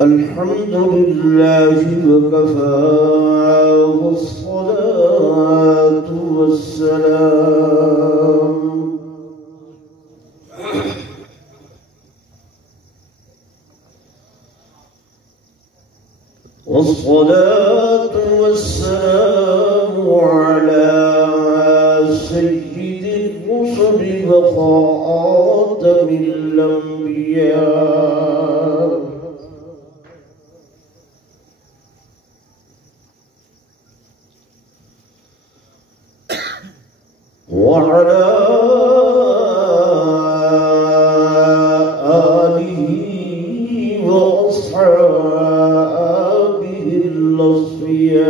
الحمد لله وكفى والصلاة والسلام على سيد الرسل وخاتم الأنبياء وعلى آله وأصحابه الأصفياء.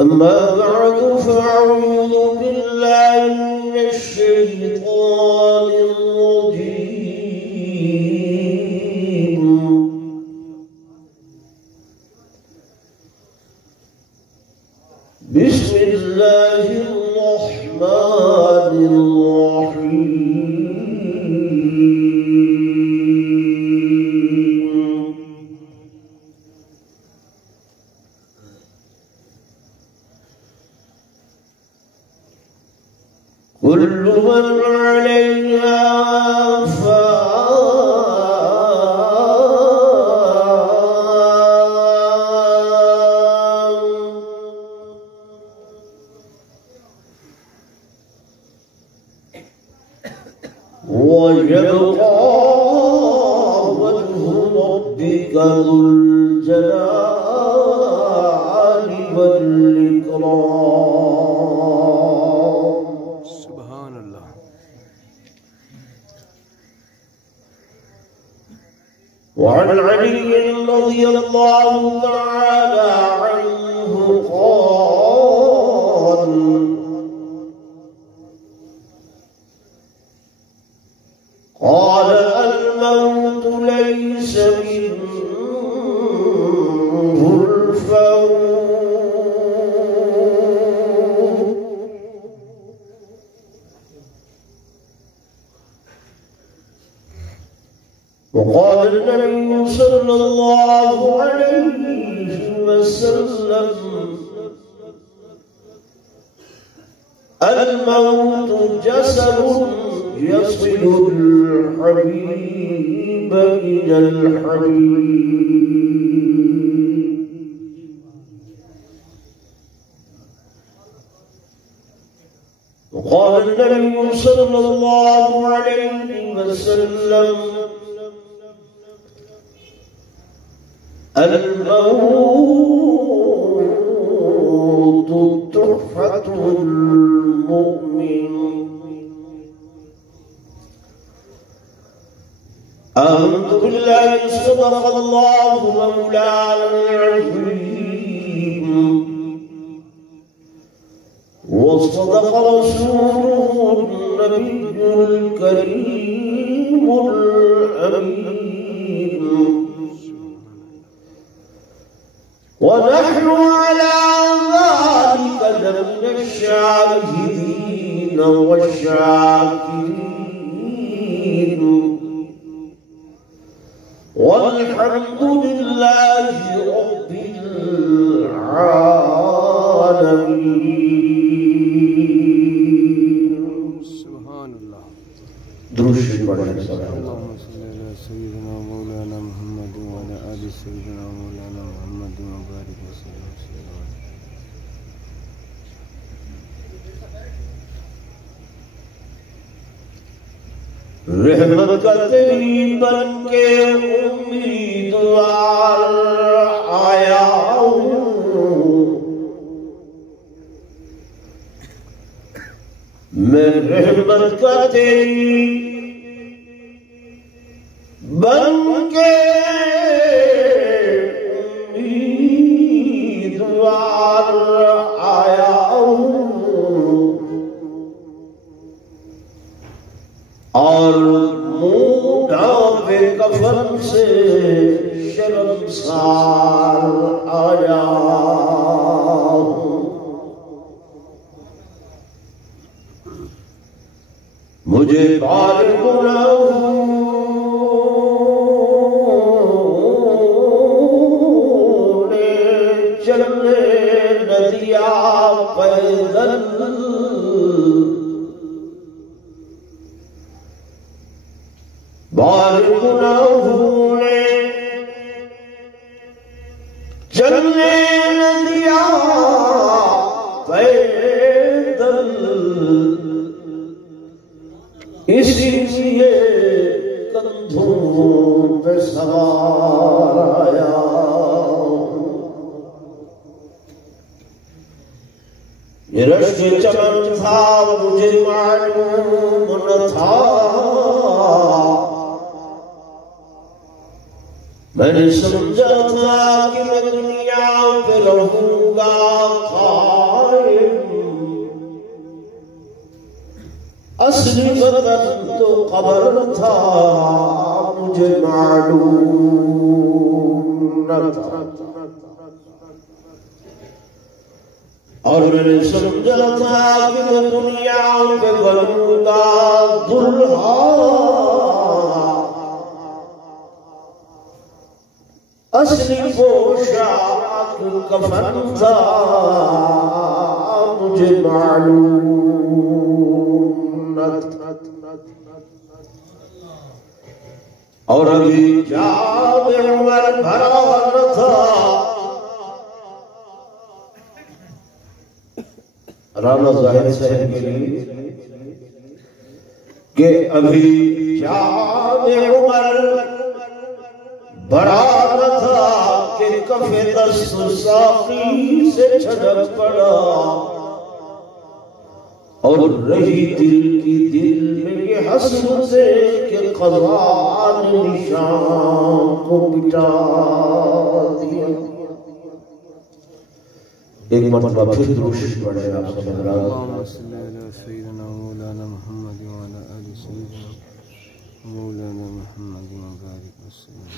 أما بعد فأعوذ بالله من الشيطان الرجيم. بسم الله الرحمن الرحيم. كل من عليها ويبقى وجه ربك ذو الجلال والإكرام. سبحان الله. وعن علي رضي الله تعالى عنه قال: الموت ليس منه الفوت، وقال النبي صلى الله عليه وسلم: الموت جسد يصل الحبيب إلى الحبيب. وقال النبي صلى الله عليه وسلم: الموت تحفة المؤمن. آمنت بالله صدق الله مولانا العظيم، وصدق رسوله النبي الكريم الأمين، ونحن على ذلك لمن الشاهدين والشاكرين، والحمد لله رب العالمين. سبحان الله. درود شریف پڑھیں. اللهم صل على سيدنا مولانا محمد وعلى آل سيدنا مولانا محمد وبارك وسلم. رحمت کا تیری بن کے امیدوار آیا ہوں، میں رحمت کا تیری بن کے امیدوار آیا ہوں، اور منہ ڈھانپے کفن سے شرمسار آیا ہوں۔ مجھے بار گناہوں نے چلنے نہ دیا پیدل، بار گناہوں نے چلنے نہ دیا پیدل، اسی لیے کندھوں پہ سوار آیا۔ یہ رشک چمن تھا مجھے معلوم نہ تھا، میں نے سمجھا تھا کہ میں دنیا پہ رہوں گا قائم، اصلی وطن تو قبر تھا مجھے معلوم نہ تھا، اور میں نے سمجھا تھا کہ میں دنیا پہ بنوں گا دلہا، اصلی پوشاک کفن تھا مجھے معلوم نہ تھا، اور ابھی جاب عمر بھرا نہ تھا۔ رانا ظاہر صاحب کے لیے کہ ابھی جاب عمر بھرا نہ تھا کہ کف دست ساقی سے چھڑک پڑا، اور رہی دل کی دل میں یہ حسرت کہ قضا نے نشان کو مٹا دیا۔ ایک مرتبہ پھر درود پڑھے آپ سب حضرات۔ اللہم صلی علی سیدنا مولانا محمد وعلی آل سیدنا مولانا محمد وبارک وسلم۔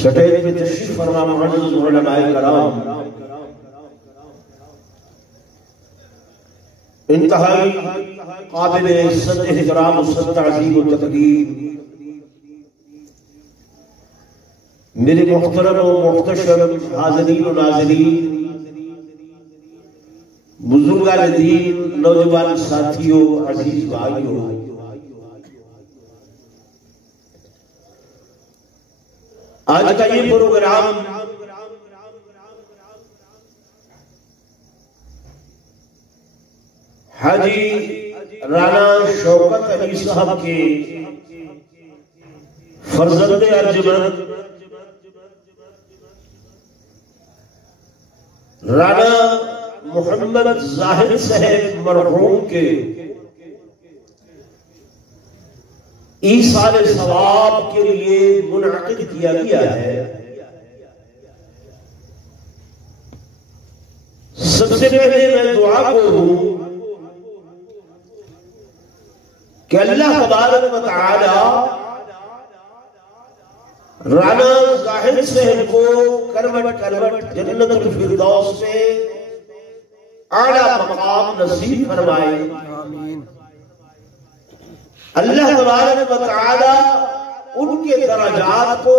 سٹیج میں تشریف فرما معزز علماء کرام، انتہائی قابل عزت احترام و تعظیم و تقدیر میرے محترم و محتشم حاضرین و ناظرین، بزرگان دین، نوجوان ساتھیوں، عزیز بھائیوں، آج کا یہ پروگرام حاجی رانا شوکت علی صاحب کے فرزند ارجمند رانا محمد ظاہر صاحب مرحوم کے ایصال ثواب کے لیے منعقد کیا گیا ہے۔ سب سے پہلے میں دعا کو ہوں کہ اللہ تبارک و تعالی رانا ظاہر صاحب کو کروٹ کروٹ جنت الفردوس میں اعلیٰ مقام نصیب فرمائے۔ اللہ تبارک و تعالی ان کے درجات کو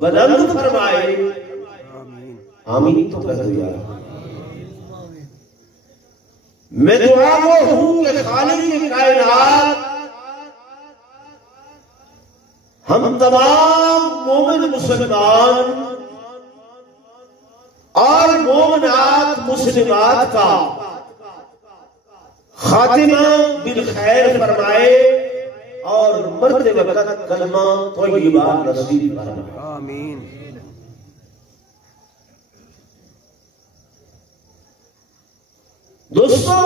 بلند فرمائے۔ آمین تو کہہ دو یار۔ میں دعا کو ہوں کہ خالق کائنات ہم تمام مومن مسلمان اور مومنات مسلمات کا خاتمہ بالخیر فرمائے اور مرتے وقت کلمہ طیبہ نصیب فرمائے۔ آمین۔ دوستو،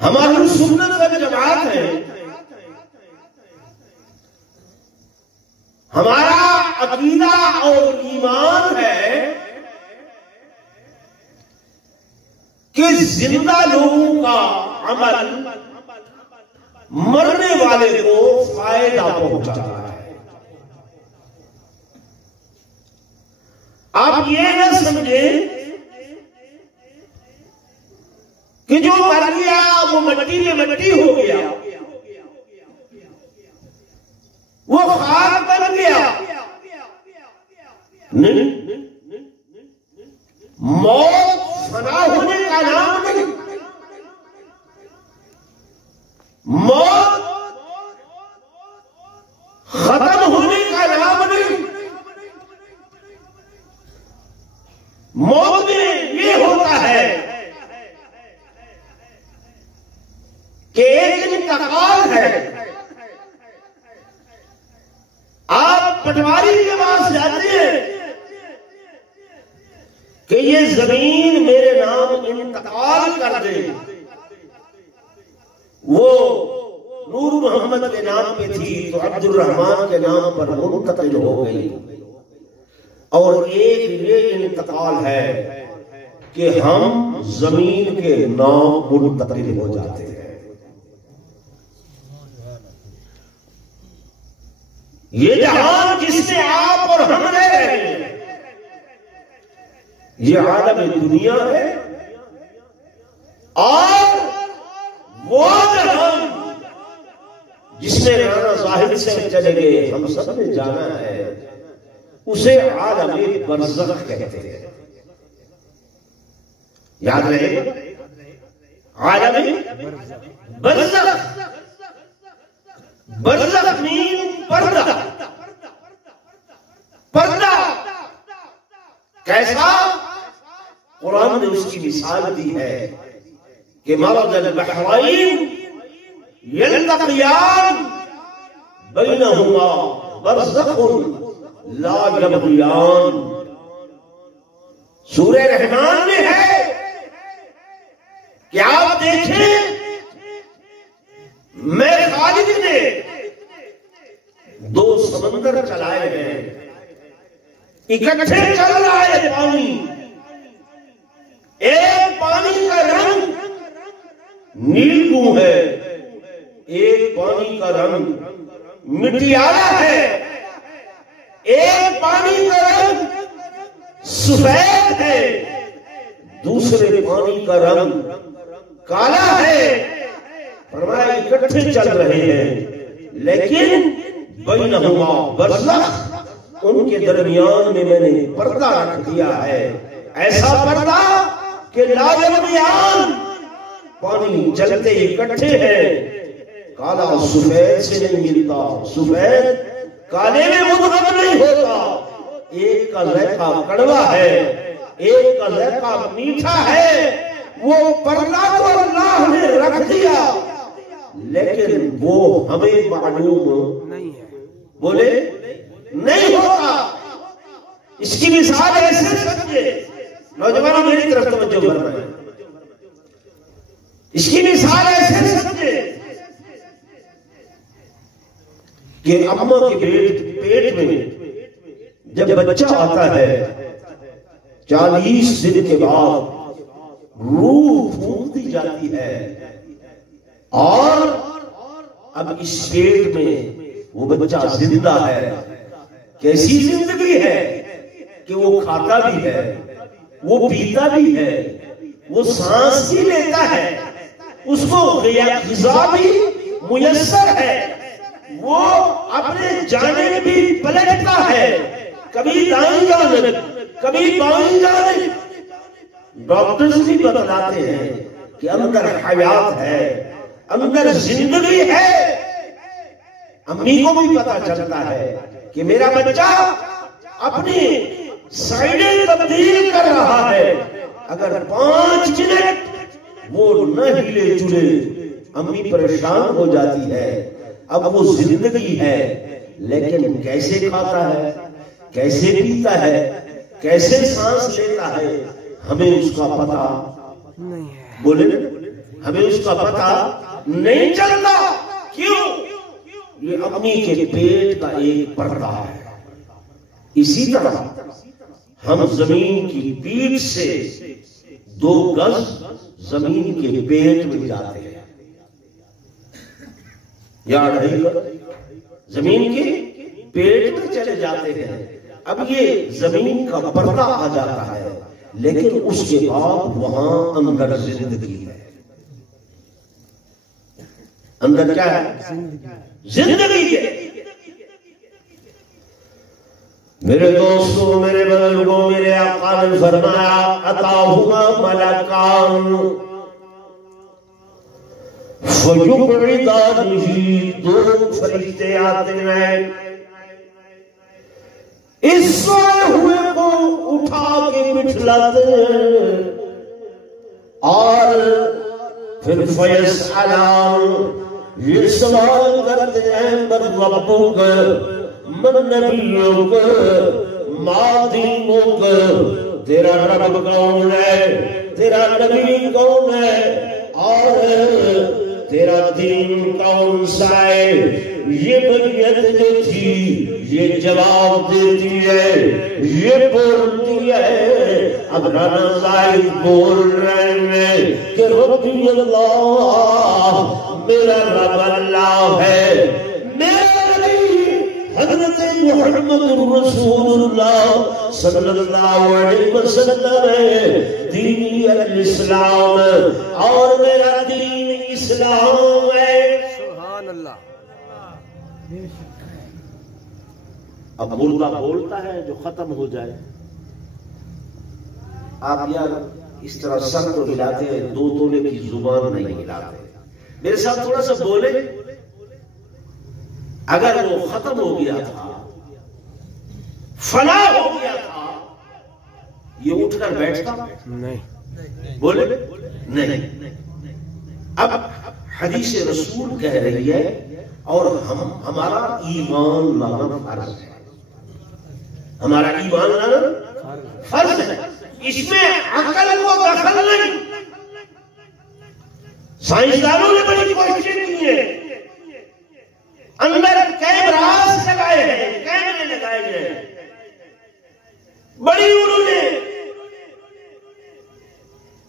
ہماری سنت والجماعت ہے، ہمارا عقیدہ اور ایمان ہے کہ زندہ لوگوں کا عمل مرنے والے کو فائدہ پہنچاتا ہے۔ آپ یہ نہ سمجھیں کہ جو مر گیا وہ مٹی میں مٹی ہو گیا، وہ خاک بن گیا۔ نہیں، موت فنا ہونے کا نام نہیں، موت ختم ہونے کا نام نہیں۔ موت میں یہ ہوتا ہے کہ ایک انتقال ہے۔ آپ پٹواری کے پاس جاتے ہیں کہ یہ زمین میرے نام انتقال کر دے، وہ نور محمد کے نام پہ تھی تو عبد الرحمن کے نام پر منتقل ہو گئی، اور ایک یہ انتقال ہے کہ ہم زمین کے نام منتقل ہو جاتے ہیں۔ یہ جہان جس میں آپ اور ہم رہ رہے ہیں، یہ عالم دنیا ہے، اور وہ جہان جس میں رانا ظاہر سے چلے گئے ہم سب نے جانا ہے، اسے عالم برزخ کہتے ہیں۔ یاد رہے، عالم برزخ، برزخ مین پردہ، پردہ کیسا؟ قرآن نے اس کی مثال دی ہے کہ مرج البحرین یلتقیان بینہما برزخ لا یبغیان۔ سورہ رحمان میں ہے کہ آپ دیکھیں میں خالق نے دو سمندر چلائے ہیں، اکٹھے چل رہا ہے پانی، ایک پانی کا رنگ نیلگوں ہے، ایک پانی کا رنگ مٹیالہ ہے، ایک پانی کا رنگ سفید ہے، دوسرے پانی کا رنگ کالا ہے۔ فرمایا اکٹھے چل رہے ہیں، لیکن بینہما برزخ، ان کے درمیان میں میں نے پردہ رکھ دیا ہے، ایسا پردہ کہ لا یبغیان، پانی چلتے اکٹھے ہیں، کالا سفید سے نہیں ملتا، سفید کالے میں مدغم نہیں ہوتا، ایک کا ذائقہ کڑوا ہے، ایک کا ذائقہ میٹھا ہے۔ وہ پردہ کو اللہ نے رکھ دیا، لیکن وہ ہمیں معلوم نہیں ہے، بولے نہیں ہوتا۔ اس کی مثال ایسے سمجھے، نوجوانوں میری طرف توجہ فرمائیں، اس کی مثال ایسے سمجھے کہ اماں کے پیٹ میں جب بچہ آتا ہے 40 دن کے بعد روح پھونک دی جاتی ہے، اور اب اس پیٹ میں وہ بچہ زندہ ہے۔ کیسی زندگی ہے کہ وہ کھاتا بھی ہے، وہ پیتا بھی ہے، وہ سانس بھی لیتا ہے، اس کو غذا بھی میسر ہے، وہ اپنے جانب بھی پلٹتا ہے، کبھی دائیں جانب کبھی بائیں جانب۔ ڈاکٹرز بھی بتلاتے ہیں کہ اندر حیات ہے، اندر زندگی ہے۔ امی کو بھی پتا چلتا ہے کہ میرا بچہ اپنی سائڈیں تبدیل کر رہا ہے، اگر 5 منٹ وہ نہ ہلے جلے امی پریشان ہو جاتی ہے۔ اب وہ زندگی ہے، لیکن کیسے کھاتا ہے، کیسے پیتا ہے، کیسے سانس لیتا ہے، ہمیں اس کا پتہ نہیں ہے۔ بولے ہمیں اس کا پتہ نہیں چلتا۔ کیوں؟ یہ امی کے پیٹ کا ایک پردہ ہے۔ اسی طرح ہم زمین کی پیٹھ سے 2 گز زمین کے پیٹ میں جاتے ہیں۔ یا ڈھائی گز زمین کے پیٹ میں چلے جاتے ہیں. اب یہ زمین کا پردہ آ جاتا ہے لیکن اس کے بعد وہاں اندر زندگی ہے. اندر کیا ہے؟ زندگی ہے. میرے دوستوں، میرے بزرگوں، میرے آقا نے فرمایا اتاہما ملکان فیقعدانہ، دو فرشتے آتے ہیں اس سوئے ہوئے کو اٹھا کے بٹھلاتے ہیں اور پھر فیسألان، یہ سوال کرتے ہیں من ربک، من نبیک، ما دینک، تیرا رب کون ہے، تیرا نبی کون ہے اور تیرا دین کون سا ہے. یہ بریت جو تھی یہ جواب دیتی ہے، یہ بولتی ہے. اب رانا صاحب بول رہے ہیں کہ ربی اللہ، میرا رب اللہ ہے، میرا نبی حضرت محمد رسول اللہ صلی اللہ علیہ وسلم ہے، دین الاسلام اور میرا دین اسلام ہے. سبحان اللہ. اب مردہ بولتا ہے جو ختم ہو جائے. آپ یار اس طرح سر کو ہلاتے ہیں، 2 تولے کی زبان نہیں ہلاتے. میرے ساتھ تھوڑا سا بولے. اگر وہ ختم ہو گیا تھا، فنا ہو گیا تھا، یہ اٹھ کر بیٹھتا نہیں، بولے نہیں. اب حدیث رسول کہہ رہی ہے اور ہمارا ایمان لانا فرض ہے. ہمارا ایمان لانا فرض ہے. اس میں عقل کو دخل نہیں. سائنسدانوں نے بڑی کوششیں کی ہیں، اندر کیمراز لگائے ہیں، کیمرے لگائے ہیں، بڑی انہوں نے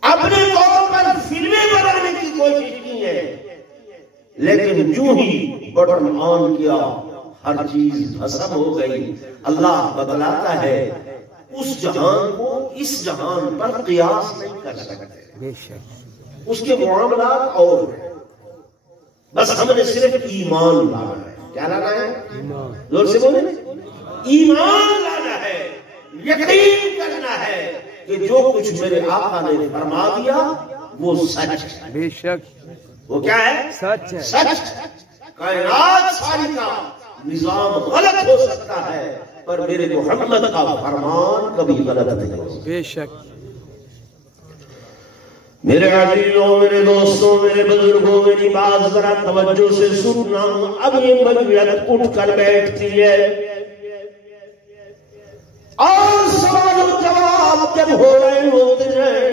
اپنے طور پر فلمیں بنانے کی کوشش کی ہے، لیکن جو ہی بٹن آن کیا ہر چیز بھسم ہو گئی. اللہ بتلاتا ہے اس جہان کو اس جہان پر قیاس نہیں کر سکتے. بے شک. اس کے معاملات اور ہیں. بس ہم نے صرف ایمان لانا ہے. کیا لانا ہے؟ ایمان. زور سے بولے. ایمان لانا ہے، یقین کرنا ہے کہ جو کچھ میرے آقا نے فرما دیا وہ سچ ہے. بے شک. وہ کیا ہے؟ سچ ہے. سچ. کائنات ساری کا نظام غلط ہو سکتا ہے پر میرے محمد کا فرمان کبھی غلط نہیں ہو سکتا. بے شک. میرے عزیزوں، میرے دوستوں، میرے بزرگوں، میری بات ذرا توجہ سے سننا. اب یہ بریت اٹھ کر بیٹھتی ہے اور سوال و جواب جب ہو رہے ہوتے ہیں،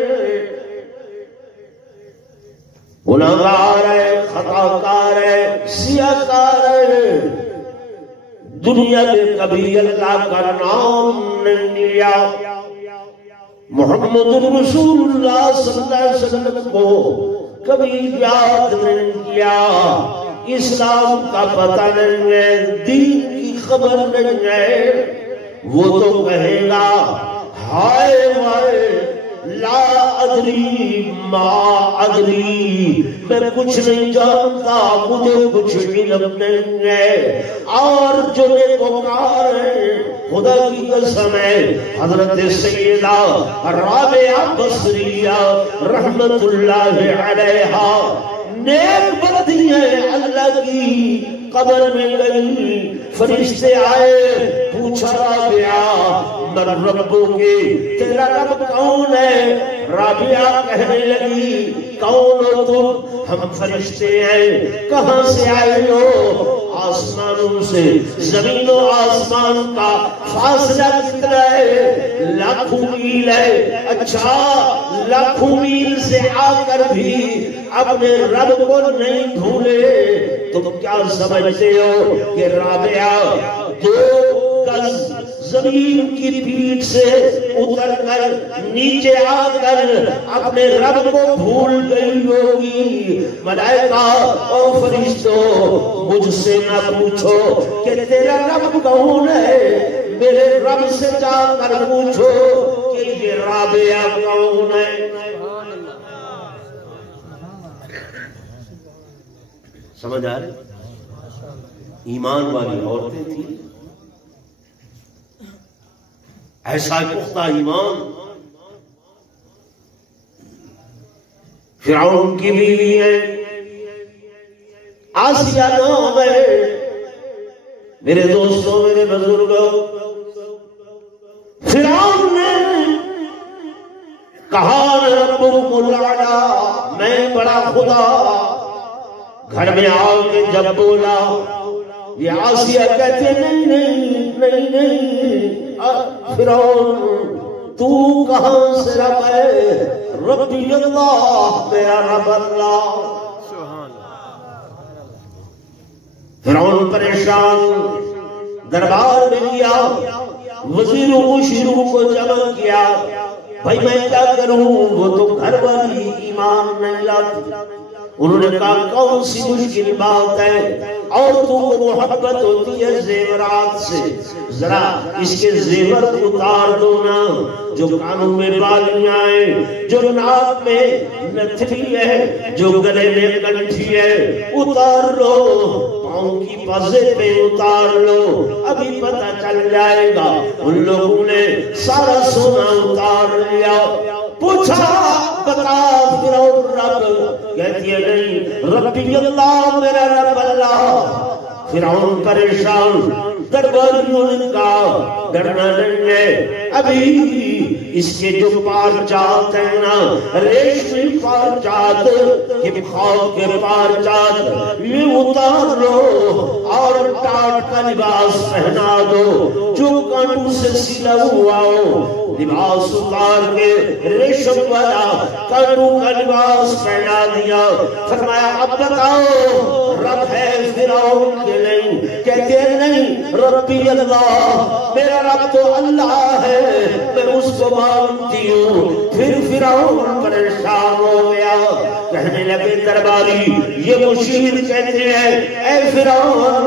گناہگار ہے، خطا کار ہے، سیاہ کار ہے، دنیا میں کبھی اللہ کا نام نہیں لیا، محمد رسول اللہ صلی اللہ علیہ وسلم کو کبھی یاد نہیں کیا، اسلام کا پتہ نہیں ہے، دین کی خبر نہیں ہے، وہ تو کہے گا ہائے ہائے لا ادری ما ادری، میں کچھ نہیں جانتا، مجھے کچھ علم نہیں ہے. اور جو نیکوکار ہیں خدا کی قسم ہے، حضرت سیدہ رابعہ بصریہ رحمت اللہ علیہا نیک بندی ہے، اللہ کی قبر میں گئی، فرشتے آئے، پوچھا رابعہ من ربک، تیرا رب کون ہے؟ رابعہ کہنے لگی کون ہو تم؟ ہم فرشتے ہیں. کہاں سے آئے ہو؟ آسمانوں سے. زمین و آسمان کا فاصلہ کتنا ہے؟ لاکھوں میل ہے. اچھا لاکھوں میل سے آ کر بھی اپنے رب کو نہیں ڈھونڈے، تم کیا سمجھتے ہو کہ رابعہ 2 گز زمین کی پیٹھ سے اتر کر نیچے آ کر اپنے رب کو بھول گئی ہوگی. ملائکہ اور فرشتوں مجھ سے نہ پوچھو کہ تیرا رب کون ہے، میرے رب سے جا کر پوچھو کہ یہ رابعہ کون ہے. سمجھ آ رہے؟ ایمان والی عورتیں تھیں، ایسا پختہ ایمان. فرعون کی بیوی ہے آسیہ نام ہے. میرے دوستوں، میرے بزرگوں، فرعون نے کہا ربکم الاعلی، میں بڑا خدا. گھر میں آؤ کے جب بولا، یہ آسیہ کہتے نہیں نہیں نہیں نہیں فرعون تو کہاں سے رب ہے؟ ربی اللہ، میرا رب اللہ. فرعون پریشان دربار میں گیا، وزیروں مشیروں کو جمع کیا. بھائی میں کیا کروں؟ وہ تو گھر والی ایمان نہیں لاتی. انہوں نے کہا کون سی مشکل بات ہے؟ عورتوں کو محبت ہوتی ہے زیورات سے، ذرا اس کے زیور اتار دو نا. جو کانوں میں بالیاں ہیں، جو ناک میں نتھنی ہے، جو گلے میں کنٹھی ہے، اتار لو. پاؤں کی پزے پہ اتار لو، ابھی پتہ چل جائے گا. ان لوگوں نے سارا سونا اتار لیا. پوچھا بتا فرعون رب؟ کہتی ہے نہیں، ربی اللہ، میرا رب اللہ. فرعون پریشان. درباریوں نے کہا ڈرنا نہیں ہے، ابھی اس کے جو پارچات ہیں نا، ریشمی پارچات، خاک کے پارچات، یہ اتار لو اور ٹاٹ کا لباس پہنا دو جو کانٹوں سے سلا ہوا ہو. لباس اتار کے ریشم والا کانٹوں کا لباس پہنا دیا. فرمایا اب بتاؤ رب ہے فرعون کے نہیں؟ کہتے نہیں، ربی اللہ، میرا رب تو اللہ ہے، میں اس کو مانتی ہوں. پھر فرعون پریشان ہو گیا. کہنے لگے درباری، یہ مشیر کہتے ہیں اے فرعون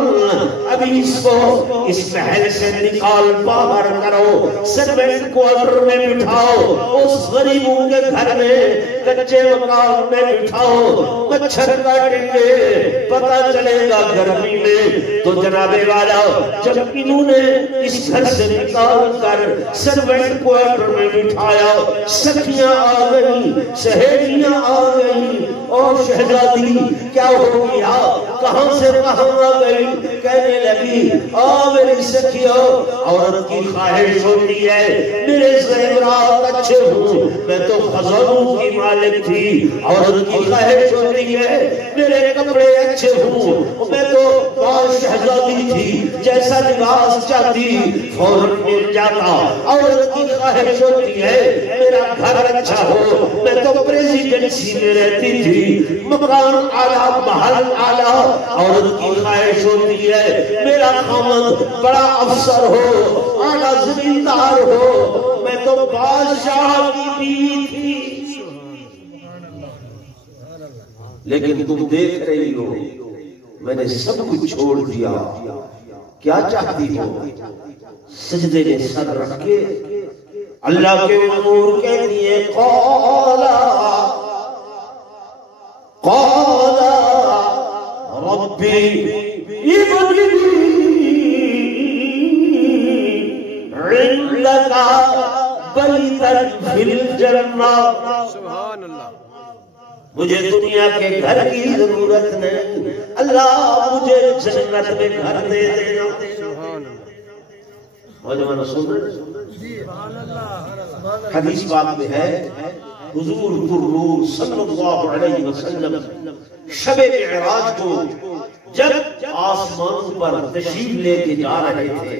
ابھی اس کو اس محل سے نکال باہر کرو، سروینٹ کوارٹر میں بٹھاؤ، اس غریبوں کے گھر میں کچے مکان میں بٹھاؤ، مچھر کاٹیں گے، پتہ چلے گا گرمی میں. تو جناب والا جب انہوں نے اس گھر سے نکال کر سروینٹ کوارٹر میں بٹھایا، سکھیاں آ گئی، سہیلیاں آ گئی. اور شہزادی کیا ہو گیا؟ کہاں سے کہاں آ گئی؟ کہنے لگی میری سکھیوں، عورت کی خواہش ہوتی ہے میرے زیورات اچھے ہوں، میں تو خزانوں کی مالک تھی. عورت کی خواہش ہوتی ہے میرے کپڑے اچھے ہوں، میں تو شہزادی تھی، جیسا لباس چاہتی فوراً مل جاتا. عورت کی خواہش ہوتی ہے میرا گھر اچھا ہو، میں تو پریزیڈنسی میں رہتی تھی، مکان اعلیٰ، محل اعلیٰ. عورت کی خواہش ہوتی ہے میرا خاوند بڑا افسر ہو، اعلیٰ زمیندار ہو، میں تو بادشاہ کی بیوی تھی. لیکن تم دیکھ رہی ہو میں نے سب کچھ چھوڑ دیا، کیا چاہتی ہو؟ سجدے میں سر رکھ کے اللہ کے نور کہتی ہے قالا ربی ابن لی عندک بیتا فی الجنہ. سبحان اللہ. مجھے دنیا کے گھر کی ضرورت نہیں، اللہ مجھے جنت میں گھر دے دینا. نوجوان سن رہے؟ حدیث پاک میں ہے حضور پرنور صلی اللہ علیہ وسلم شب معراج کو جب آسمان پر تشریف لے کے جا رہے تھے،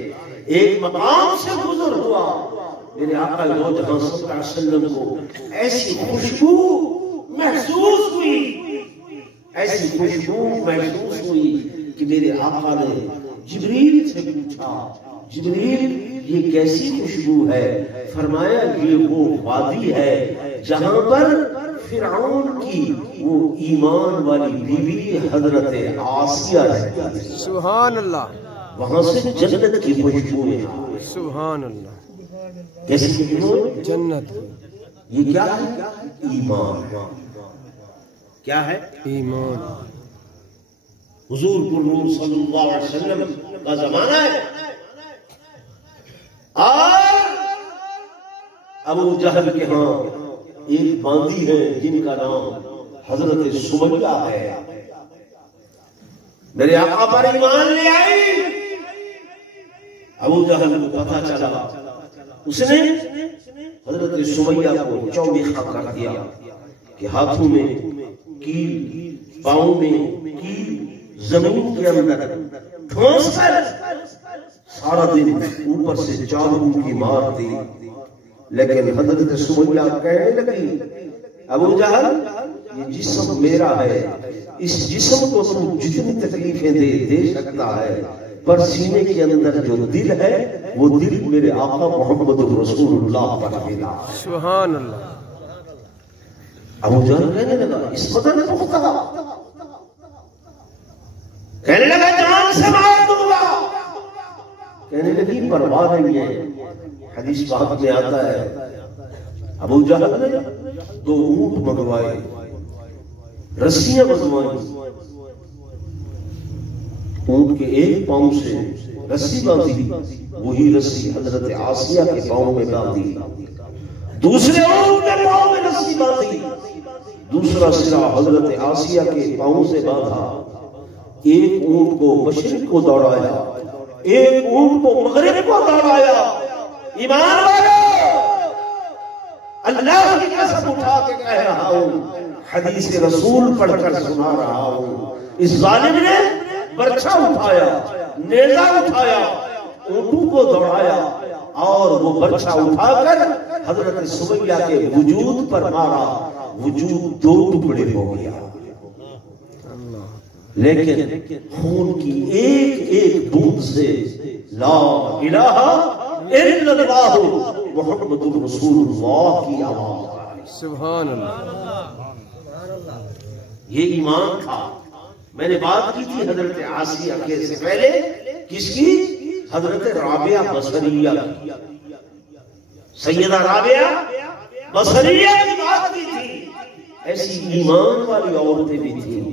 ایک مقام سے گزر ہوا. میرے آقا دو جہاں صلی اللہ علیہ وسلم کو ایسی خوشبو محسوس ہوئی، ایسی خوشبو محسوس ہوئی کہ میرے آقا نے جبریل سے پوچھا جبریل یہ کیسی خوشبو ہے؟ فرمایا یہ وہ وادی ہے جہاں پر فرعون کی وہ ایمان والی بیوی حضرت آسیہ رہتی ہے۔ سبحان اللہ، وہاں سے جنت کی خوشبو ہے۔ سبحان اللہ، کیسی خوشبو؟ جنت، یہ کیا ہے؟ ایمان۔ کیا ہے؟ ایمان۔ حضور پر صلی اللہ علیہ وسلم کا زمانہ ہے اور ابو جہل کے ہاں ایک باندی ہے جن کا نام حضرت سمیہ ہے۔ میرے آقا پر ایمان لے آئی۔ ابو جہل کو پتہ چلا، اس نے حضرت سمیہ کو چوبیخا کر دیا کہ ہاتھوں میں کیل، پاؤں میں کیل، زمین کے اندر ٹھونس کر سارا دن اوپر سے چاقو کی مار دی۔ لیکن حضرت سمیہ کہنے لگی ابو جہل یہ جسم میرا ہے، اس جسم کو تو جتنی تکلیفیں دے سکتا ہے، پر سینے کے اندر جو دل ہے وہ دل میرے آقا محمد رسول اللہ پر ملا۔ سبحان اللہ۔ ابو جہل کہنے لگا اس قدر پختہ، کہنے لگا جان سے مار دوں گا، کہنے لگی پرواہ نہیں ہے۔ حدیث پاک میں آتا ہے ابو جہل نے 2 اونٹ منگوائے، رسیاں منگوائیں، اونٹ کے ایک پاؤں سے رسی باندھی، وہی رسی حضرت آسیہ کے پاؤں میں باندھی، دوسرے اونٹ کے پاؤں میں رسی باندھی، دوسرا سرا حضرت آسیہ کے پاؤں سے باندھا۔ ایک اونٹ کو مشرق کو دوڑایا، ایک اونٹ کو مغرب کو دوڑایا۔ ایمان والو، اللہ کی قسم اٹھا کے کہہ رہا ہوں، حدیث رسول پڑھ کر سنا رہا ہوں، اس ظالم نے برچھا اٹھایا، نیزہ اٹھایا، اونٹوں کو دوڑایا اور وہ برچھا اٹھا کر حضرت سمیہ کے وجود پر مارا، وجود 2 ٹکڑے ہو گیا۔ لیکن خون کی ایک ایک بوند سے لا الہ الا اللہ محمد رسول اللہ کی آواز۔ سبحان اللہ۔ یہ ایمان تھا۔ میں نے بات کی تھی حضرت آسیہ کے سے پہلے کس کی؟ حضرت رابعہ بصریہ کی، سیدہ رابعہ بصریہ کی بات کی تھی۔ ایسی ایمان والی عورتیں بھی تھیں۔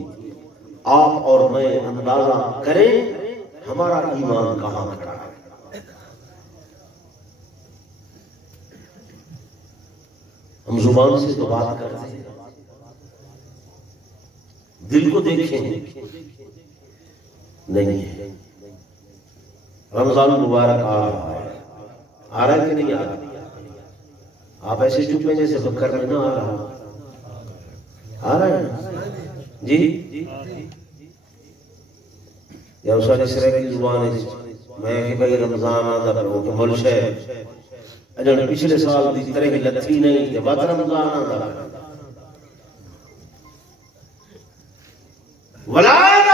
آپ اور میں اندازہ کریں ہمارا ایمان کہاں کھڑا ہے۔ ہم زبان سے تو بات کرتے ہیں، دل کو دیکھیں نہیں ہے۔ رمضان مبارک آ رہا ہے کہ نہیں آ رہا؟ آپ ایسے چپ ہیں جیسے بکر میں نہ آ رہا ہے جی؟ یا اس والی سرے کی زبان ہے میں کہ بھئی رمضان آدھا پر وہ کہ ملش ہے اجن پچھلے سال دی طرح کی لتھی نہیں کہ بات رمضان آدھا ولا نہ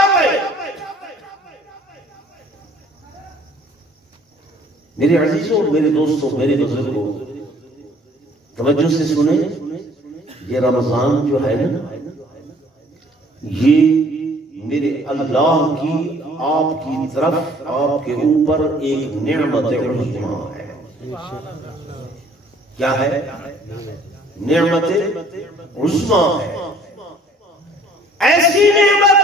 میرے عزیزوں، میرے دوستوں، میرے بزرگوں، توجہ سے سنیں، یہ رمضان جو ہے نا، یہ میرے اللہ کی آپ کی طرف آپ کے اوپر ایک نعمت عظیمہ ہے۔ کیا ہے؟ نعمت عظیمہ ہے۔ ایسی نعمت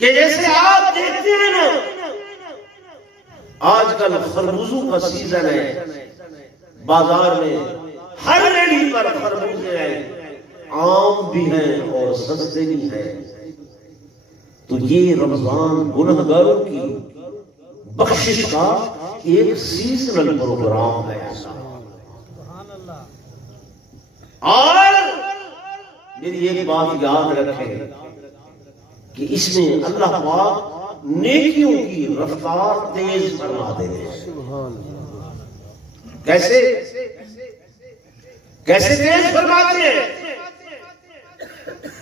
کہ جیسے آپ دیکھتے ہیں نا، آج کل خربوزوں کا سیزن ہے، بازار میں ہر ریڑھی پر خربوزے ہیں، عام بھی ہیں اور سستے بھی ہیں۔ تو یہ رمضان گنہگاروں کی بخشش کا ایک سیزنل پروگرام ہے۔ اور میری ایک بات یاد رکھیں کہ اس میں اللہ پاک نیکیوں کی رفتار تیز فرما دیتے ہیں۔ کیسے تیز فرماتے ہیں؟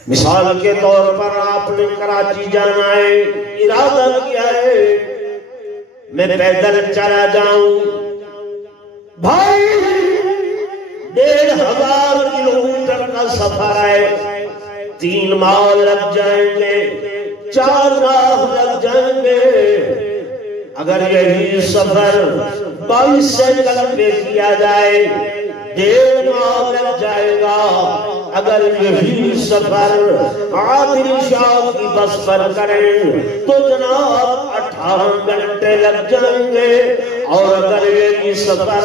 مثال کے طور پر آپ نے کراچی جانا ہے، ارادہ کیا ہے، میں پیدل چلا جاؤں بھائی 1500 کلومیٹر کا سفر ہے 3 ماہ لگ جائیں گے 4 ماہ لگ جائیں گے اگر یہی سفر 22 سائیکل پہ کیا جائے 1.5 ماہ لگ جائے گا اگر یہی سفر عادل شاہ کی بس پر کریں تو جناب 18 گھنٹے لگ جائیں گے اور اگر یہی سفر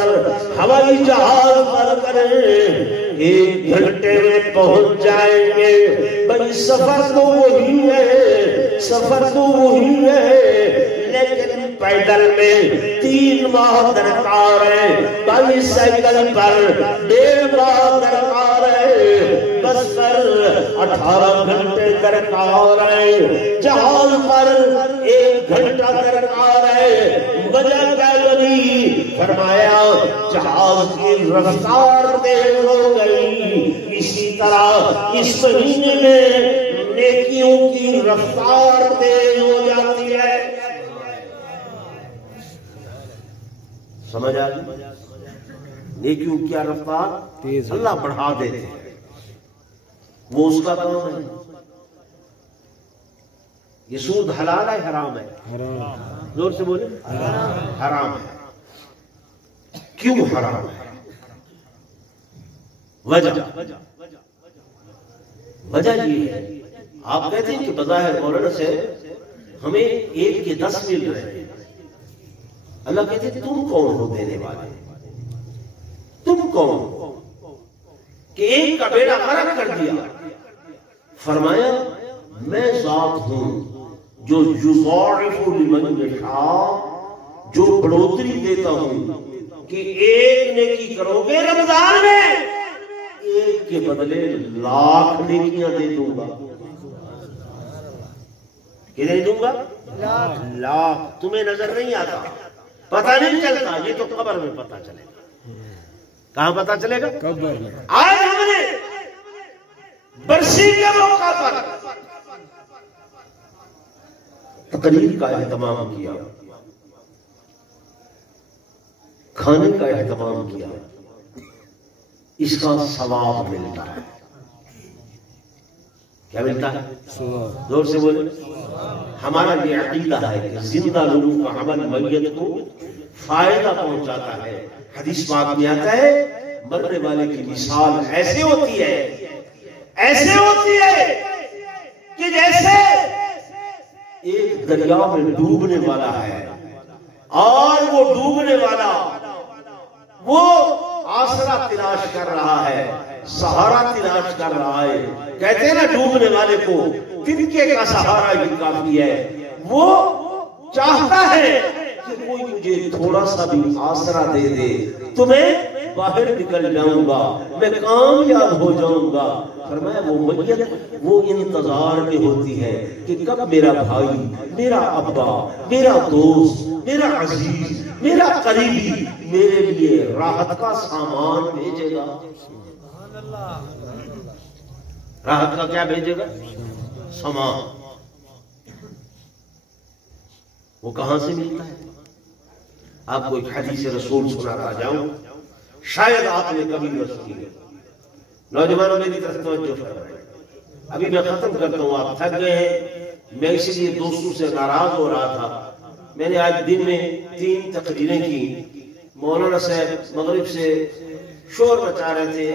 ہوائی جہاز پر کریں 1 گھنٹے میں پہنچ جائیں گے بھئی سفر تو وہی ہے سفر تو وہی ہے لیکن پیدل میں 3 ماہ درکار ہے 22 سائیکل پر 1.5 ماہ درکار ہے بس پر 18 گھنٹے درکار ہے جہاز پر 1 گھنٹہ درکار ہے وجہ کیا بنی فرمایا جہاز کی رفتار تیز ہو گئی اسی طرح اس مہینے میں نیکیوں کی رفتار تیز ہو جاتی ہے سمجھ آگئی نیکیوں کیا رفتار تیز اللہ بڑھا دیتے ہیں وہ اس کا کام ہے یہ سود حلال ہے حرام ہے زور سے بولے حرام ہے کیوں حرام ہے وجہ یہ ہے آپ کہتے ہیں کہ بظاہر مولانا سے ہمیں 1 کے 10 مل رہے ہیں اللہ کہتے ہیں تم کون ہو دینے والے تم کون ہو کہ 1 کا بیڑا غرق کر دیا فرمایا میں ذات ہوں جو یضاعف لمن یشاء جو بڑھوتری دیتا ہوں کہ 1 نیکی کرو گے رمضان میں 1 کے بدلے 1,00,000 نیکیاں دے دوں گا کہ دے دوں گا 1,00,000 تمہیں نظر نہیں آتا پتہ نہیں چلتا یہ تو قبر میں پتہ چلے گا کہاں پتہ چلے گا قبر میں آج ہم نے برسی کے موقع پر تقریر کا اہتمام کیا کھانے کا اہتمام کیا اس کا ثواب ملتا ہے کیا ملتا ہے زور سے بولے ہمارا یہ عقیدہ ہے کہ زندہ لوگوں کا عمل میت کو فائدہ پہنچاتا ہے حدیث پاک میں آتا ہے مرنے والے کی مثال ایسے ہوتی ہے کہ جیسے ایک دریا میں ڈوبنے والا ہے اور وہ ڈوبنے والا وہ آسرا تلاش کر رہا ہے سہارا تلاش کر رہا ہے کہتے ہیں نا ڈوبنے والے کو تنکے کا سہارا ہی کافی ہے وہ چاہتا ہے کہ کوئی مجھے تھوڑا سا بھی آسرا دے دے تو میں باہر نکل جاؤں گا میں کامیاب ہو جاؤں گا فرمایا وہ میت وہ انتظار میں ہوتی ہے کہ کب میرا بھائی میرا ابا میرا دوست میرا عزیز میرا قریبی میرے لیے راحت کا سامان بھیجے گا راحت کا کیا بھیجے گا سامان وہ کہاں سے ملتا ہے آپ کو ایک حدیث رسول سناتا جاؤں شاید آپ نے کبھی نہ سنی ہے نوجوانوں میری طرف توجہ فرمائیں ابھی میں ختم کرتا ہوں آپ تھک گئے ہیں میں اسی لیے دوستوں سے ناراض ہو رہا تھا میں نے آج دن میں 3 تقریریں کی مولانا صاحب مغرب سے شور مچا رہے تھے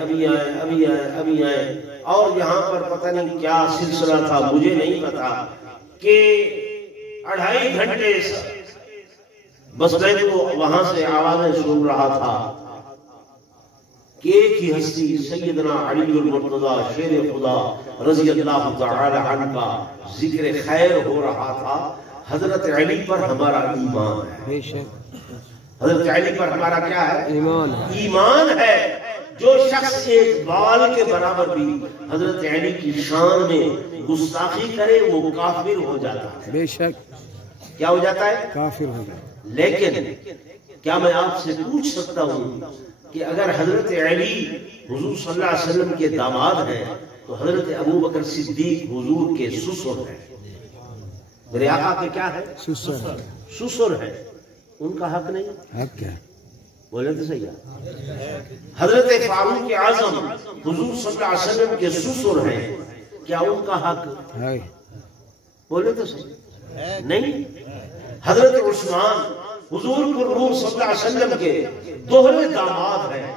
ابھی آئیں اور یہاں پر پتہ نہیں کیا سلسلہ تھا مجھے نہیں پتا کہ 2.5 گھنٹے بس میں تو وہاں سے آوازیں سن رہا تھا کہ ایک ہی ہستی سیدنا علی المرتضی شیر خدا رضی اللہ تعالی عنہ کا ذکر خیر ہو رہا تھا حضرت علی پر ہمارا ایمان ہے حضرت علی پر ہمارا کیا ہے ایمان ہے جو شخص ایک بال کے برابر بھی حضرت علی کی شان میں گستاخی کرے وہ کافر ہو جاتا ہے بے شک کیا ہو جاتا ہے کافر ہو جاتا ہے لیکن کیا میں آپ سے پوچھ سکتا ہوں کہ اگر حضرت علی حضور صلی اللہ علیہ وسلم کے داماد ہیں تو حضرت ابو بکر صدیق حضور کے سسر ہیں میرے آقا کے کیا ہے؟ سسر ہے، ان کا حق نہیں؟ حق کیا؟ بولے تو صحیح ہے۔ حضرت فاروق اعظم حضور صلی اللہ علیہ وسلم کے سسر ہیں، کیا ان کا حق ہے؟ بولے تو صحیح نہیں۔ حضرت عثمان حضور پر نور صلی اللہ علیہ وسلم کے دوہرے داماد ہیں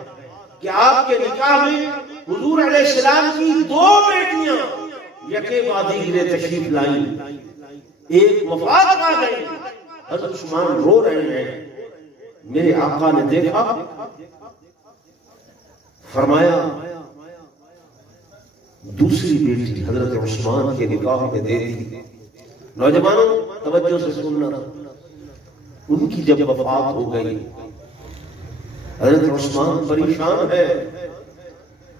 کہ آپ کے نکاح میں حضور علیہ السلام کی 2 بیٹیاں یکے بعد دیگرے تشریف لائیں، ایک وفات آ گئی، حضرت عثمان رو رہے ہیں، میرے آقا نے دیکھا، فرمایا دوسری بیٹی حضرت عثمان کے نکاح میں دے دی۔ نوجوانوں توجہ سے سننا، ان کی جب وفات ہو گئی، حضرت عثمان پریشان ہے،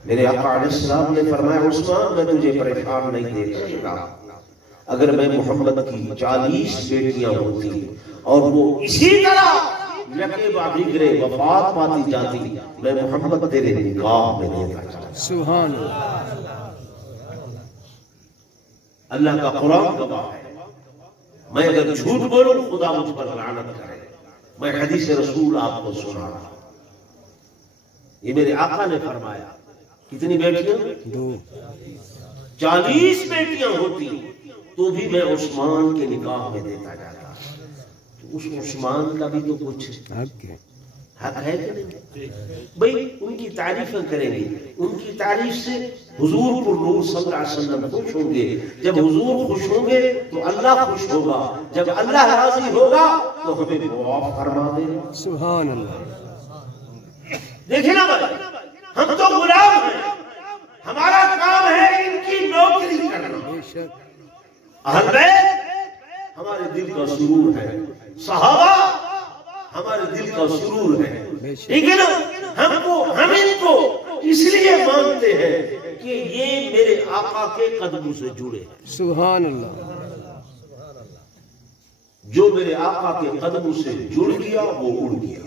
میرے آقا علیہ السلام نے فرمایا عثمان میں تجھے پریشان نہیں دیکھ سکتا، اگر میں محمد کی 40 بیٹیاں ہوتی اور وہ اسی طرح یکے بعد دیگرے وفات پاتی جاتی، میں محمد تیرے نکاح میں دیتا جاتا۔ سبحان اللہ، اللہ کا قرآن گواہ ہے، میں اگر جھوٹ بولوں خدا مجھ پر لعنت کرے، میں حدیث رسول آپ کو سنا رہا ہوں، یہ میرے آقا نے فرمایا۔ کتنی بیٹیاں؟ 2۔ 40 بیٹیاں ہوتی تو بھی میں عثمان کے نکاح میں دیتا جاتا، تو اس عثمان کا بھی تو کچھ حق ہے، حق ہے کہ نہیں؟ بھئی ان کی تعریفیں کریں گے، ان کی تعریف سے حضور پر نور صلی اللہ علیہ وسلم خوش ہوں گے، جب حضور خوش ہوں گے تو اللہ خوش ہوگا، جب اللہ راضی ہوگا تو ہمیں معاف فرما دے گا۔ سبحان اللہ۔ دیکھیں نا بھائی، ہم تو غلام ہیں، ہمارا کام ہے ان کی نوکری کرنا۔ بے شک، اہل بیت ہمارے دل کا سرور ہے، صحابہ ہمارے دل کا سرور ہے، ٹھیک ہے نا؟ ہم ان کو اس لیے مانتے ہیں کہ یہ میرے آقا کے قدموں سے جڑے ہیں۔ سبحان اللہ، جو میرے آقا کے قدموں سے جڑ گیا وہ اڑ گیا،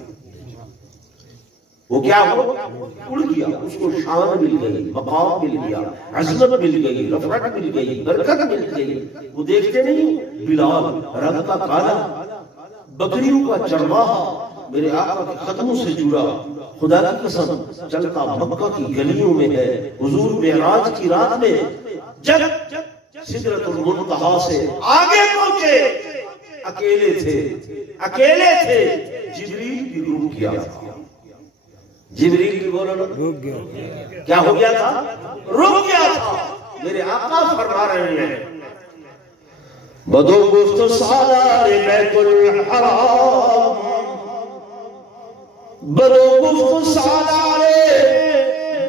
وہ کیا ہو؟ اڑ گیا، اس کو شان مل گئی، مقام مل گیا، عظمت مل گئی، رفعت مل گئی، برکت مل گئی۔ وہ دیکھتے نہیں بلال رنگ کا کالا، بکریوں کا چرواہا میرے آقا کے قدموں سے جڑا، خدا کی قسم چلتا مکہ کی گلیوں میں ہے۔ حضور معراج کی رات میں جب سدرۃ المنتہا سے آگے پہنچے، اکیلے تھے، جبریل بھی رک گیا تھا، جبریل بھی بولو نا، رک گیا، کیا ہو گیا تھا؟ رک گیا تھا۔ میرے آقا فرما رہے ہیں بدو گفت سالار بیت الحرام، بدو گفت سالار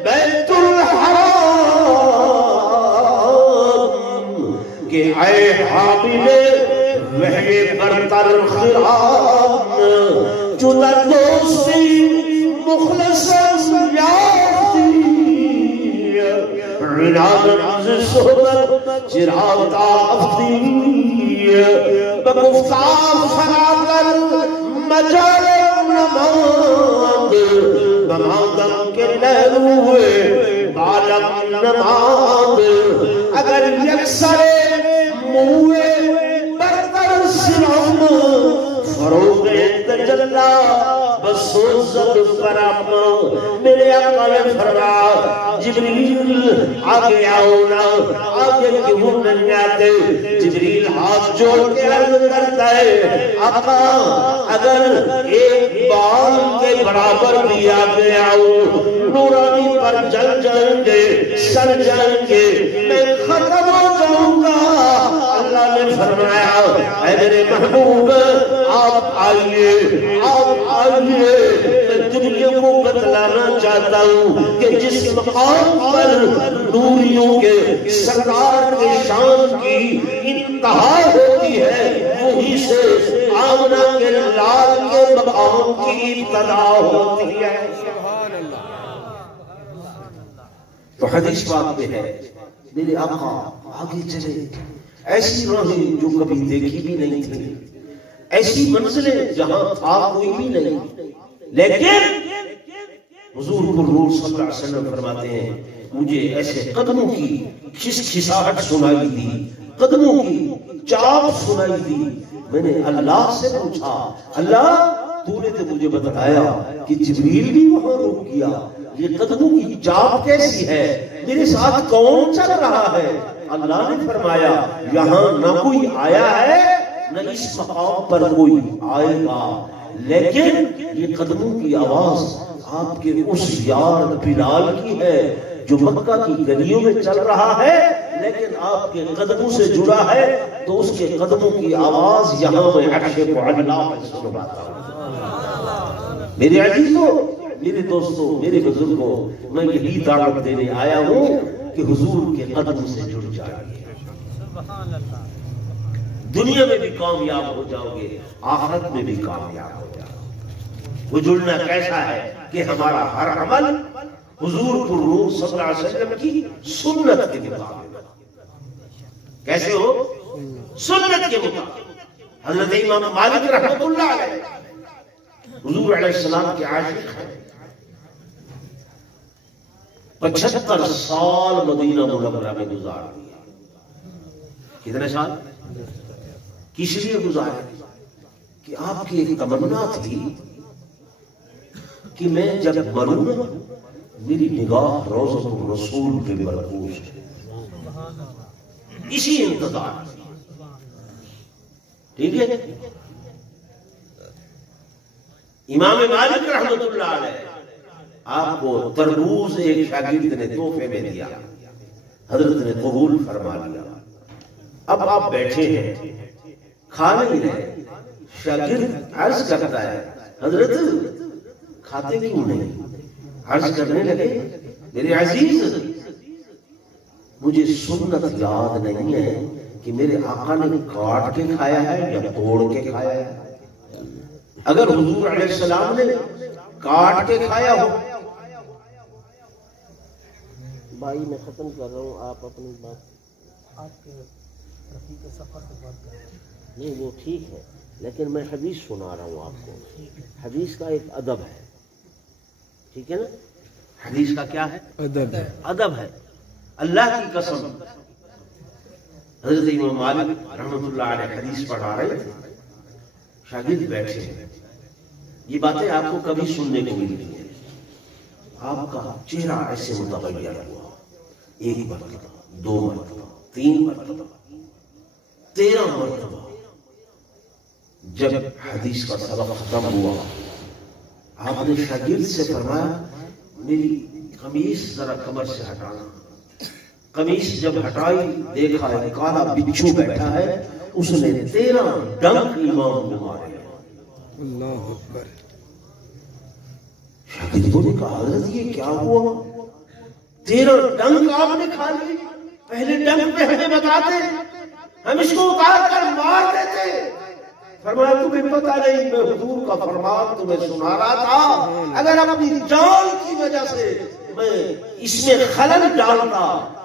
بیت الحرام کہ اے حامل وحی برتر خرام، چنر دوستی مخلص یافتی، عناد صحبت چراغ تافتی، بگفتار فراغل مجال نماند، بماندم کے لہروے بالم نماند، اگر یکسر موے برتر سرم، فروغ تجلہ بسوزد فرم۔ میرے آقا نے فرمایا جبریل آگے آؤ نا، آگے کیوں نہیں آتے؟ جبریل ہاتھ جوڑ کے عرض کرتا ہے آقا اگر ایک بال کے برابر بھی آگے آؤ، نورانی پر جل جائیں گے، سڑ جائیں گے، میں ختم ہو جاؤں گا۔ اللہ نے فرمایا اے میرے محبوب آپ آئیے، آپ آئیے، میں دنیا کو بتلانا چاہتا ہوں کہ جس مقام پر نوریوں کے سرکار کے شان کی انتہا ہوتی ہے، وہی سے آمنہ کے لال کے مقام کی ابتدا ہوتی ہے۔ تو حدیث پاک میں ہے میرے آقا آگے چلے، ایسی راہیں جو کبھی دیکھی بھی نہیں تھی، ایسی منزلیں جہاں تھا کوئی بھی نہیں، لیکن حضور کو نور صلی اللہ علیہ وسلم فرماتے ہیں مجھے ایسے قدموں کی کھساہٹ سنائی دی، قدموں کی چاپ سنائی دی. میں نے اللہ سے پوچھا اللہ تو نے تو مجھے بتایا کہ جبریل بھی وہاں رک گیا, یہ قدموں کی چاپ کیسی ہے, میرے ساتھ کون چل رہا ہے؟ اللہ نے فرمایا یہاں نہ کوئی آیا ہے نہ اس مقام پر کوئی آئے گا, لیکن یہ قدموں کی آواز آپ کے اس یار بلال کی ہے جو مکہ کی گلیوں میں چل رہا ہے لیکن آپ کے قدموں سے جڑا ہے, تو اس کے قدموں کی آواز یہاں میں عرش معلا میں سن رہا تھا. میرے عزیزوں, میرے دوستوں, میرے بزرگوں, میں یہی دعوت دینے آیا ہوں کہ حضور کے قدم سے جڑ جائیے. دنیا میں بھی کامیاب ہو جاؤ گے, آخرت میں بھی کامیاب ہو جاؤ گے. وہ جڑنا کیسا ہے کہ ہمارا ہر عمل حضور پر روح صلی اللہ علیہ وسلم کی سنت کے مطابق. کیسے ہو؟ سنت کے مطابق. حضرت امام مالک رحمۃ اللہ علیہ حضور علیہ السلام کے عاشق ہیں. 75 سال مدینہ منورہ میں گزار دیا. کتنے سال؟ کس لیے گزارے؟ کہ آپ کی ایک تمنا تھی کہ میں جب مروں میری نگاہ روضۃ الرسول پہ مرکوز ہے. اسی انتظار. ٹھیک ہے. امام مالک رحمۃ اللہ علیہ آپ کو تربوز ایک شاگرد نے تحفے میں دیا, حضرت نے قبول فرما لیا. اب آپ بیٹھے ہیں, کھا نہیں رہے. شاگرد عرض کرتا ہے حضرت کھاتے کیوں نہیں؟ عرض کرنے لگے میرے عزیز مجھے سنت یاد نہیں ہے کہ میرے آقا نے کاٹ کے کھایا ہے یا توڑ کے کھایا ہے. اگر حضور علیہ السلام نے کاٹ کے کھایا ہو. بھائی میں ختم کر رہا ہوں, آپ اپنی بات آپ کے رفیق سفر سے بات کر رہے ہیں. نہیں وہ ٹھیک ہے, لیکن میں حدیث سنا رہا ہوں آپ کو. حدیث کا ایک ادب ہے, ٹھیک ہے نا؟ حدیث کا کیا ہے؟ ادب ہے. اللہ کی قسم حضرت امام مالک رحمۃ اللہ علیہ حدیث پڑھا رہے تھے, شاگرد بیٹھے ہیں. یہ باتیں آپ کو کبھی سننے کو ملی ہے. آپ کا چہرہ ایسے متغیر ہوا, ایک مرتبہ, 2 مرتبہ, 3 مرتبہ, 13 مرتبہ. جب حدیث کا سبق ختم ہوا آپ نے شاگرد سے فرمایا میری قمیص ذرا کمر سے ہٹانا. قمیص جب ہٹائی دیکھا ہے کالا بچھو بیٹھا ہے, اس نے 13 ڈنک امام کو مارے. اللہ اکبر. شاگردوں نے کہا حضرت یہ کیا ہوا؟ 13 ڈنک آپ نے کھا لی. پہلے ڈنک پہ ہمیں بتاتے, ہم اس کو اتار کر مار دیتے. فرمایا تمہیں پتہ نہیں میں حضور کا فرمان تمہیں سنا رہا تھا, اگر اپنی جان کی وجہ سے میں اس میں خلل ڈالتا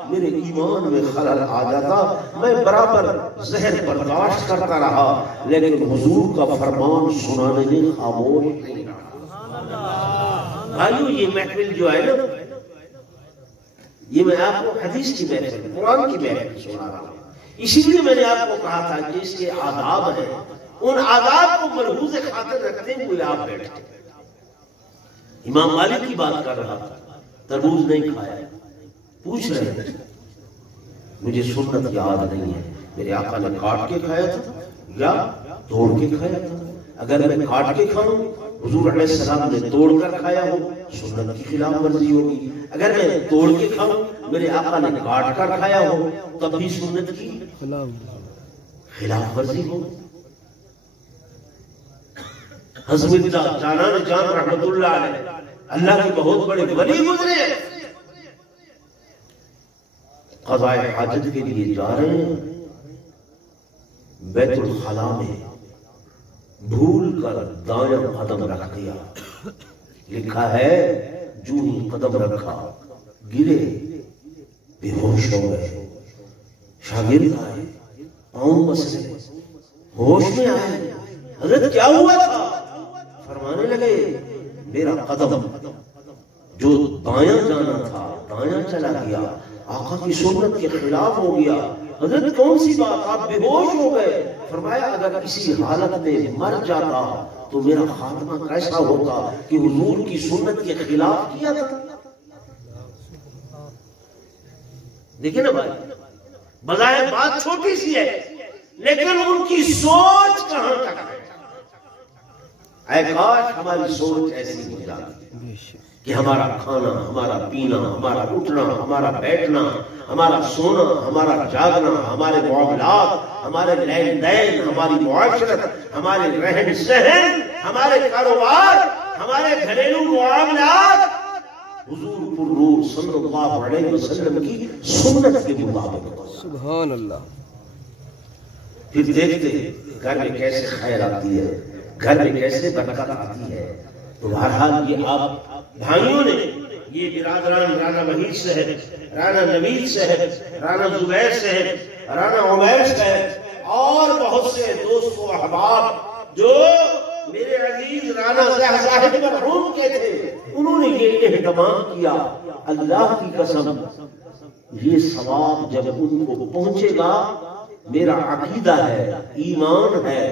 میرے ایمان میں خلل آ جاتا. میں برابر زہر برداشت کرتا رہا لیکن حضور کا فرمان سنانے میں خاموش نہیں رہا. بھائیو یہ محفل جو ہے نا, یہ میں آپ کو حدیث کی محفل, قرآن کی محفل سنا رہا ہوں. اسی لیے میں نے آپ کو کہا تھا کہ اس کے آداب ہیں, ان آداب کو ملحوظ خاطر رکھتے ہوئے آپ بیٹھے. امام مالک کی بات کر رہا تھا, تربوز نہیں کھایا. پوچھ رہے ہیں مجھے سنت یاد نہیں ہے میرے آقا نے کاٹ کے کھایا تھا یا توڑ کے کھایا تھا. اگر میں کاٹ کے کھاؤں حضور علیہ السلام نے توڑ کر کھایا ہو سنت کی خلاف ورزی ہوگی. اگر میں توڑ کے کھاؤں میرے آقا نے کاٹ کر کھایا ہو تب بھی سنت کی خلاف ورزی ہو. حضرت جانان جان رحمت اللہ علیہ اللہ کے بہت بڑے ولی گزرے, قضاء حاجت کے لیے جا رہے ہیں, بیت الخلا میں بھول کر دایاں قدم رکھ دیا. لکھا ہے جو ہی قدم رکھا گرے بے ہوش ہو گئے. شاگرد آئے, پاؤں بسے, ہوش میں آئے, حضرت کیا ہوا تھا؟ فرمانے لگے میرا قدم جو دایاں جانا تھا دایاں چلا گیا, آقا کی سنت کے خلاف ہو گیا. حضرت کون سی بات، آپ بے ہوش ہو گئے؟ فرمایا اگر کسی حالت میں مر جاتا تو میرا خاتمہ کیسا ہوتا کہ حضور کی سنت کے خلاف کیا تھا۔ دیکھیں نا بھائی، بظاہر بات چھوٹی سی ہے لیکن ان کی سوچ کہاں تک ہے۔ اے کاش ہماری سوچ ایسی ہو جاتی کہ ہمارا کھانا، ہمارا پینا، ہمارا اٹھنا، ہمارا بیٹھنا، ہمارا سونا، ہمارا جاگنا، ہمارے معاملات، ہمارے لین دین، ہماری معاشرت، ہمارے رہن سہن، ہمارے کاروبار، ہمارے گھریلو معاملات حضور پر نور صلی اللہ علیہ وسلم کی سنت کے مطابق ہو۔ سبحان اللہ۔ پھر دیکھتے گھر میں کیسے خیر آتی ہے، گھر میں کیسے برکت آتی ہے۔ تو بہرحال یہ آپ بھائیوں نے، یہ برادران رانا وحید صاحب، رانا نوید صاحب، رانا زبیر صاحب، رانا عمیر صاحب اور بہت سے دوست و احباب جو میرے عزیز رانا صاحب مرحوم کے تھے، انہوں نے یہ اہتمام کیا۔ اللہ کی قسم یہ ثواب جب ان کو پہنچے گا، میرا عقیدہ ہے، ایمان ہے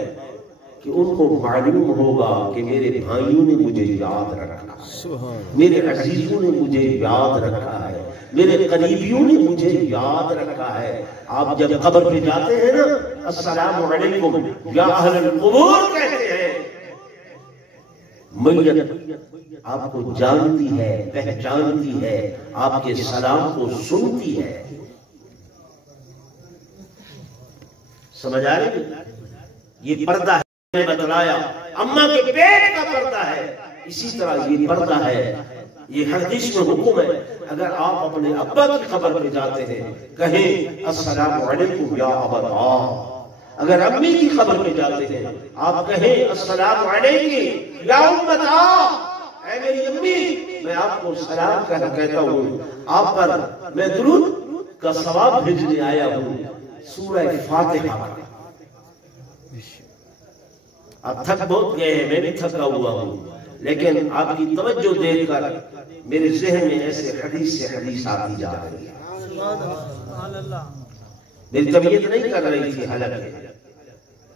کہ ان کو معلوم ہوگا کہ میرے بھائیوں نے مجھے یاد رکھا ہے، میرے عزیزوں نے مجھے یاد رکھا ہے، میرے قریبیوں نے مجھے یاد رکھا ہے۔ آپ جب قبر پہ جاتے ہیں نا، السلام علیکم یا اہل القبور کہتے ہیں، میت آپ کو جانتی ہے، پہچانتی ہے، آپ کے سلام کو سنتی ہے۔ سمجھ آ رہی ہے؟ یہ پردہ ہے، میں بتلایا اماں کے پیٹ کا پردہ ہے، اسی طرح یہ پردہ ہے۔ یہ حدیث میں حکم ہے، اگر آپ اپنے ابا کی قبر پہ جاتے ہیں کہیں السلام علیکم یا ابا، اگر امی کی قبر پہ جاتے ہیں آپ کہیں السلام علیکم یا امتا، اے میری امی میں آپ کو سلام کہتا ہوں، آپ پر میں درود کا ثواب بھیجنے آیا ہوں۔ سورہ فاتحہ کا آپ تھک بہت گئے ہیں، میں بھی تھکا ہوا ہوں، لیکن آپ کی توجہ دیکھ کر میرے ذہن میں ایسے حدیث سے حدیث آتی جا رہی ہے۔ میری طبیعت نہیں کر رہی تھی، حالانکہ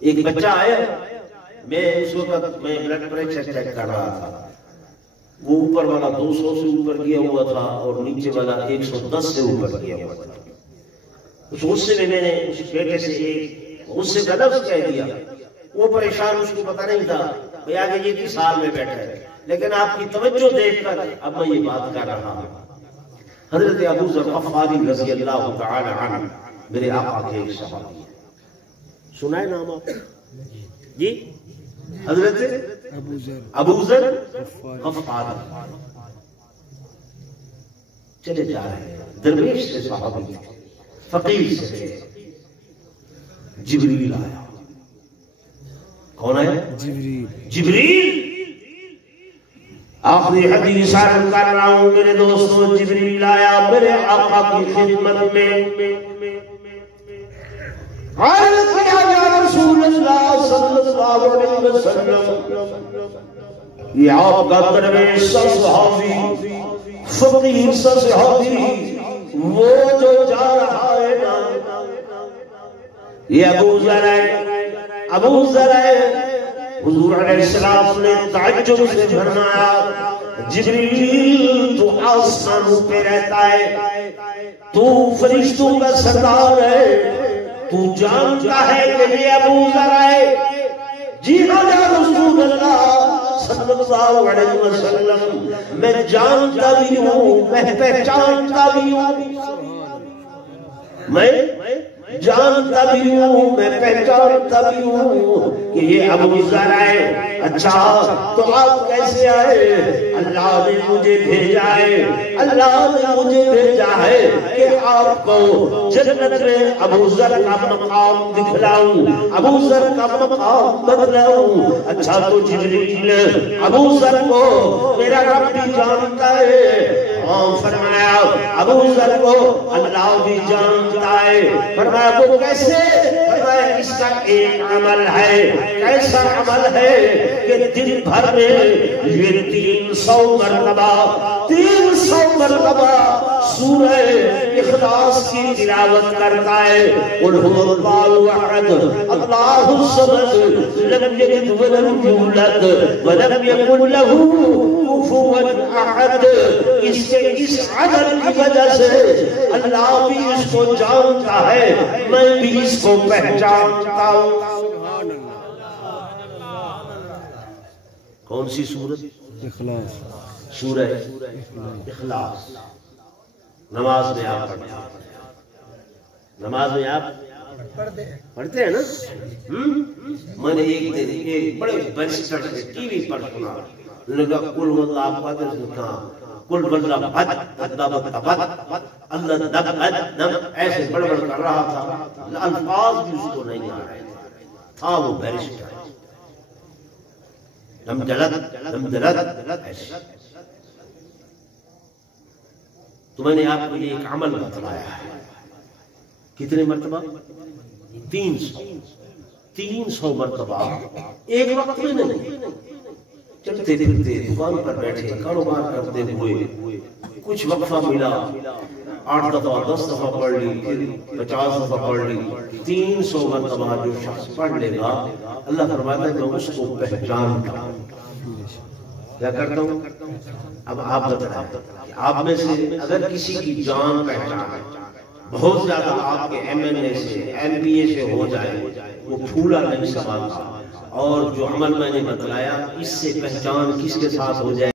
ایک بچہ آیا، میں اس وقت میں بلڈ پریشر چیک کر رہا تھا، وہ اوپر والا 200 سے اوپر گیا ہوا تھا اور نیچے والا 110 سے اوپر گیا ہوا تھا۔ اس غصے میں نے اس بیٹے سے ایک غصے کا لفظ کہہ دیا، وہ پریشان، اس کو پتہ نہیں تھا بھئی آگے یہ کس حال میں بیٹھا ہے، لیکن آپ کی توجہ دیکھ کر اب میں یہ بات کر رہا ہوں۔ حضرت ابو ذر غفاری رضی اللہ تعالی عنہ میرے آقا کے ایک صحابی ہیں، سنائے نام آپ جی؟ حضرت ابو ذر غفاری چلے جا رہے ہیں، درویش سے صحابی تھے، فقیر سے تھے، جبریل آیا۔ کون ہے؟ جبریل۔ آخری حدیث عرض کر رہا ہوں میرے دوستوں، جبریل آیا میرے آقا کی خدمت میں، عرض کیا یا رسول اللہ صلی اللہ علیہ وسلم، یہ آپ کا درویش سا صحابی، فقیر سا صحابی، وہ جو جا رہا ہے نا، یہ ابو ذر ہے، ابو ذر ہے۔ حضور علیہ السلام نے تعجب سے فرمایا، جبریل تو آسمانوں پہ رہتا ہے، تو فرشتوں کا سردار ہے، تو جانتا ہے کہ یہ ابو ذر ہے؟ جی ہاں یا رسول اللہ صلی اللہ علیہ وسلم، میں جانتا بھی ہوں، میں پہچانتا بھی ہوں، میں جانتا بھی ہوں، میں پہچانتا بھی ہوں کہ یہ ابو ذر ہے۔ اچھا تو آپ کیسے آئے؟ اللہ نے مجھے بھیجا ہے، اللہ نے مجھے بھیجا ہے کہ آپ کو جنت میں ابو ذر کا مقام دکھلاؤں، ابو ذر کا مقام بتلاؤں۔ اچھا تو جبریل ابو ذر کو میرا رب بھی جانتا ہے؟ ہاں فرمایا ابو ذر کو اللہ بھی جانتا ہے۔ فرمایا وہ کیسے؟ کہتا ہے اس کا ایک عمل ہے. کیسا عمل ہے کہ دن بھر میں یہ 300 مرتبہ سورہ اخلاص کی تلاوت کرتا ہے. قل هو الله احد الله الصمد لم يلد ولم يولد ولم يكن له كفوا احد. اس عدد کی وجہ سے اللہ بھی اس کو جانتا ہے، میں بھی اس کو پہچانتا ہوں. کون سی سورت؟ اخلاص. سورہ اخلاص. نماز میں آپ پڑھتے ہیں، نماز میں آپ پڑھتے ہیں نا. میں نے ایک بڑے بیرسٹر سے ٹی وی پر سنا، انہوں نے کہا کل واللہ آپ پڑھتے ہیں، کہا کل واللہ اللہ ایسے بڑبڑ کر رہا تھا، الفاظ بھی اس کو نہیں آ رہے تھا. وہ بیرسٹر ایسے. تو میں نے آپ کو یہ ایک عمل بتلایا ہے. کتنے مرتبہ؟ 300 مرتبہ ایک وقت میں نہیں. چلتے پھرتے دکان پر بیٹھے کاروبار کرتے ہوئے کچھ وقفہ ملا، 8 دفعہ 10 دفعہ پڑھ لی، پھر 50 دفعہ پڑھ لی. 300 مرتبہ جو شخص پڑھ لے گا اللہ فرماتا ہے میں اس کو پہچانتا ہوں. کیا کرتا ہوں؟ اب آپ بتائیں، آپ میں سے اگر کسی کی جان پہچان بہت زیادہ آپ کے ایم این اے سے ایم پی اے سے ہو جائے، وہ پھولا نہیں سنبھالتا. اور جو عمل میں نے بتلایا اس سے پہچان کس کے ساتھ ہو جائے